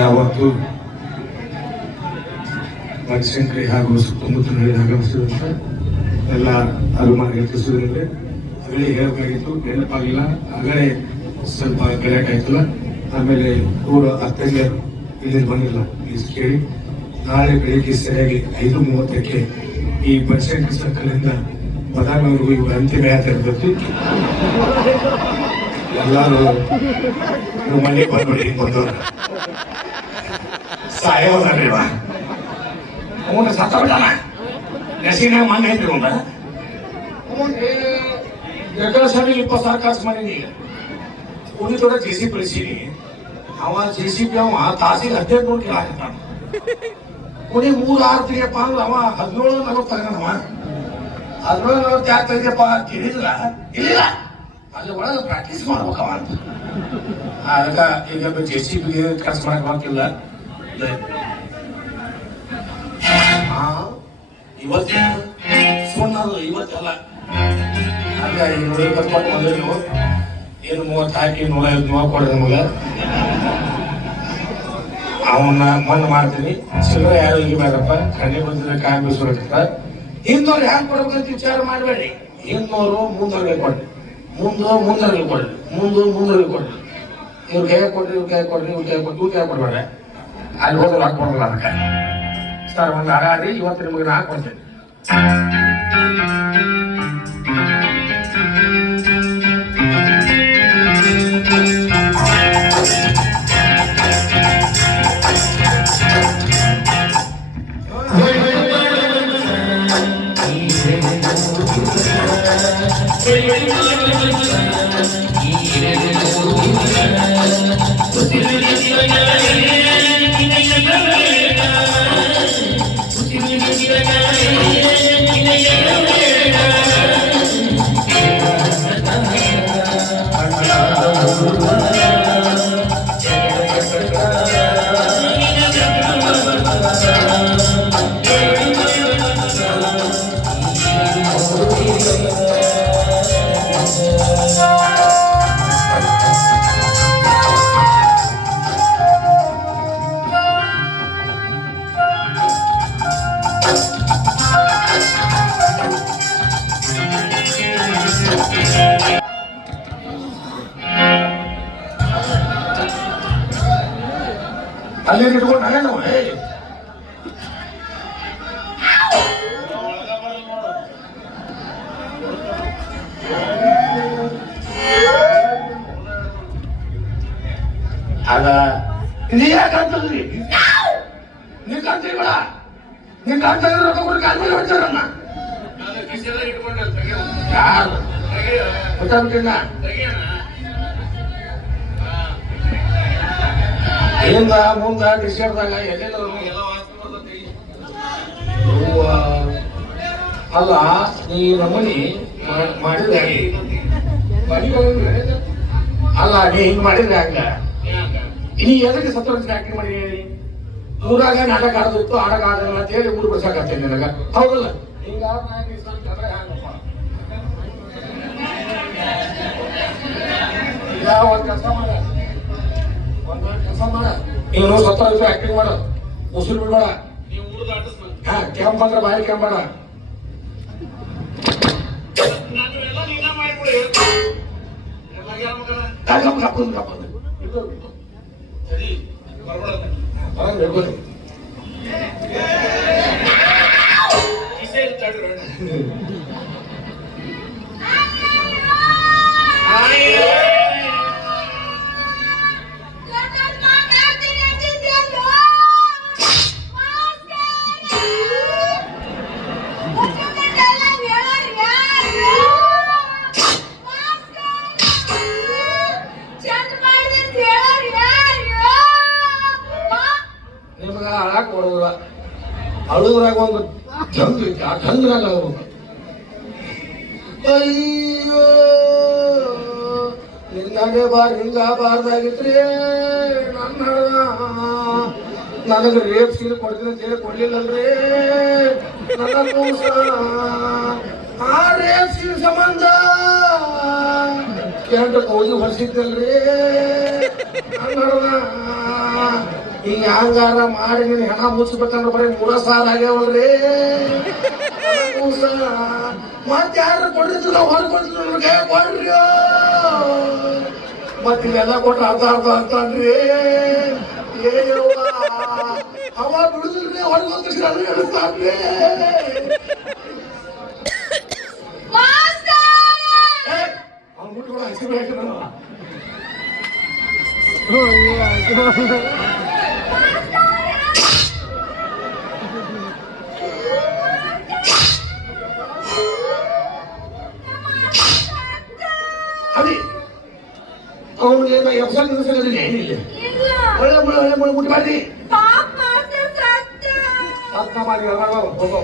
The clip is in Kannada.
ಯಾವತ್ತು ಬನಶಂಕರಿ ಹಾಗೂ ಸುತ್ತಮುತ್ತಲಿನಲ್ಲಿ ಆಗಮಿಸಿದಂತ ಎಲ್ಲ ಅಭಿಮಾನಿಗಳು ತಿಳಿಸಿದ್ರೆ ಆಗಲೇ ಹೇಳಬೇಕಾಗಿತ್ತು, ನೆನಪಾಗಿಲ್ಲ. ಆಗಲೇ ಸ್ವಲ್ಪ ಗಲಾಟೆ ಆಯ್ತಲ್ಲ ಆಮೇಲೆ ಊರು ಅತ್ತಂಗೆ ಇಲ್ಲಿ ಬಂದಿಲ್ಲ. ಪ್ಲೀಸ್ ಕೇಳಿ. ನಾಳೆ ಬೆಳಿಗ್ಗೆ ಸರಿಯಾಗಿ ಐದು ಮೂವತ್ತಕ್ಕೆ ಈ ಬನಶಂಕರಿ ಸರ್ಕಲ್ನಿಂದ ಬದಾಮಿವರೆಗೂ ಇವರು ಅಂತಿಮ ಯಾತ್ರೆ ಇರ್ತೈತಿ ಎಲ್ಲರೂ ಮನೆಗೆ ಬಂದ್ಬಿಡಿ ಬಂದವ್ರು. ಸಾಯೋದಲ್ರಿ ವಾ ಅವನು ಸತ್ತ ಬಿಡಲ್ಲ ಮನೆ ಮಣ್ಣು ಐತ್ರಿ ಅವನ ಸರಿ ಇಪ್ಪತ್ತು ಸಾವಿರ ಖರ್ಚು ಮಾಡೀನಿ ಉಳಿ ದೊಡ್ಡ ಜೆ ಸಿ ಬೆಳೆಸೀನಿ ಅವ ಜೆ ಸಿ ಪಿ ಅವ ತಾಸಿಗೆ ಹದಿನೈದು ನೂರು ಕಿಲೋ ಹಾಕಿರ್ತಾನ ಉಳಿ ಮೂರು ಆರು ತೆಗಿಯಪ್ಪ ಅಂದ್ರೆ ಅವ ಹದಿನೇಳು ನಲವತ್ತು ತಗೊಂಡವ ಹದಿನೇಳು ನಲವತ್ತು ಯಾಕೆ ತೆಗಿಯಪ್ಪ ಕೇಳಿದ್ರ ಇಲ್ಲ ಅಲ್ಲಿ ಒಳಗೆ ಪ್ರಾಕ್ಟೀಸ್ ಮಾಡ್ಬೇಕವ ಅಂತ ಅದಕ್ಕೆ ಈಗ ಜೆ ಸಿ ಪಿಗೆ ಖರ್ಚು ಮಾಡಕ್ ಹಾ ಇವತ್ತೇ? ಸುಮ್ಮನದು ಇವತ್ತೆಲ್ಲ. ಹಾಗೆ ನೂರ ಇಪ್ಪತ್ತು ಕೊಟ್ಟು ಬಂದ್ರೆ. ನೀವು ಏನು ಮೂವತ್ತು ಹಾಕಿ ನೂರ ಐವತ್ತು ಮೂವತ್ತು ಕೊಡ್ರಿ ನಮಗೆ. ಅವನ್ನ ಮಣ್ಣು ಮಾಡ್ತೀನಿ. ಚಿಲ್ಲರೆ ಯಾರು ಬೇಡಪ್ಪ? ಕಣ್ಣಿ ಬಂದಿದ್ರೆ ಕಾಯಿ ಬೀಸ್ಬೇಕಂತ ಹಿಂದೋರು ಹ್ಯಾಂಗ್ ಕೊಡ್ಬೇಕಂತ ವಿಚಾರ ಮಾಡಬೇಡಿ. ಹಿಂದೋರು ಮುಂದೋರ್ಗೆ ಕೊಡ್ರಿ. ಮುಂದು ಮುಂದೋರ್ಗೆ ಕೊಡ್ರಿ. ಮುಂದು ಮುಂದೋರ್ಗೆ ಕೊಡ್ರಿ. ಇವ್ರಿಗೆ ಹೇಗೆ ಕೊಡ್ರಿ, ಇವ್ರಿಗೆ ಹೇಗೆ ಕೊಡ್ರಿ, ಇವ್ರಿಗೆ ಹೇಗೆ ಕೊಟ್ಟು ಕೊಡ್ಬೇಡ. ಅಲ್ಲಿ ಹೋದ್ರೆ ಹಾಕೊಡಲ್ಲ ಅದಕ್ಕೆ ಸರ್ ಒಂದು ಅರಾರಿ ಇವತ್ತು ನಿಮಗೆ ನಾ ಹಾಕೊಡ್ತೀನಿ ಅಲ್ಲೇ ಇಟ್ಕೊಂಡು ಅಲ್ಲೇ ನಾವು ಏ ಆಗ ನೀ ಯಾಕಂತಂದ್ರಿ ನೀ ಬೇಡ ನೀ ಇದ್ರೆ ರೊಕ್ಕ ಕೊಟ್ಟು ಕಾಲ್ ಮೇಲೆ ಯಾರು? ಗೊತ್ತಾಗ್ಬಿಟ್ಟಿಲ್ಲ. ಹಿಂದ ಮುಂದ ಡಿಸ್ಕರ್ದಾಗ ಎಲ್ಲೆಲ್ಲ. ಅಲ್ಲ, ನೀ ನಮ್ಮನಿ ಮಾಡಿದ್ರೆ ಅಲ್ಲ, ನೀ ಹಿಂಗ್ ಮಾಡಿದ್ರೆ ಹಂಗ ನೀ ಎದಕ್ಕೆ ಸತ್ಯವಂತಿಕೆ ಆಕ್ಟಿಂಗ್ ಮಾಡಿ ಊರಾಗ ನಾಟಕ ಆಡೋದಿತ್ತು ಆಡಕ ಆಗಲ್ಲ ಅಂತ ಹೇಳಿ ಊರು ಬರ್ಸಾಕತ್ತೇನೆ ನನಗ ಹೌದಲ್ಲ? ಹಿಂಗ ಒಂದ್ ಕೆಲಸ ಮಾಡ. ಒಂದ್ ಕೆಲಸ ಮಾಡ. ನೀನು ಸತ್ತ ಆಕ್ಟಿಂಗ್ ಮಾಡ. ಉಸಿರು ಬಿಡ್ಬೇಡ. ಹಾ ಕೆಂಪ್ ಅಂದ್ರೆ ಬಾಯಿ ಕೆಂಬೇಡ ಕಪ್ಪ ಕಪ್ಪ ಕಪ್ಪ ನಿಮಗ ಅಳುದ್ರಾಗ ಒಂದು ಜಂಗ್ ಐತಿ ಆ ಅಳ್ಬೇಕು ಅಯ್ಯೋ ನಿನ್ನಗೆ ಬಾರ್ ಹಿಂಗ ಬಾರ್ದಾಗಿತ್ರಿ ನನ್ನ ನನಗೆ ರೇಪ್ ಸೀರೆ ಕೊಡ್ತೀನಿ ಅಂತ ಹೇಳಿ ಕೊಡ್ಲಿಲ್ಲಲ್ರಿ. ನನ್ನ ಕೂಸ. ಆ ರೇಪ್ ಸೀರೆ ಸಂಬಂಧ ಎಂಟು ಕೌಜಿ ಹೊರಿಸಿದ್ದಲ್ರಿ ನನ್ನ ಈಗ ಹಂಗಾರ ಮಾಡಿ ನೀನು ಹೆಣ ಮುಚ್ಚಬೇಕಂದ್ರೆ ಬರೀ ಮೂರ ಸಾಲ ಆಗ್ಯಾವಲ್ರಿ? ಮತ್ತೆ ಯಾರು ಕೊಡಿದ್ರು ನಾವು ಹೊರಗೆ ಕೊಡ್ತೀವಿ ನಮಗೆ ಕೊಡ್ರಿ ಮತ್ತೆ ಇವೆಲ್ಲ ಕೊಟ್ರೆ ಅರ್ಧ ಅರ್ಧ ಅಂತನ್ರಿ. ಅವ ಬಿಡುದಿಲ್ರಿ ಹೊರಗೆ ಹೋಗ್ತೀವಿ ನನಗೆ ಹೇಳ್ತಾನ್ರಿ ಅವ್ನು ಮುಟ್ಬೇಡ ಹಸಿಬೇಕು ಅವನಿಗೆ ಎಫ್ಸಲ್ ನಿಲ್ಲಿಸಲಿಲ್ಲ ಏನಿಲ್ಲ ಒಳ್ಳೆ ಮುಳ್ಳು ಒಳ್ಳೆ ಮುಳ್ಳು ಮುಟ್ಟಿ ಮಾಡಿ ಮಾಡಿ ಹೋಗೋ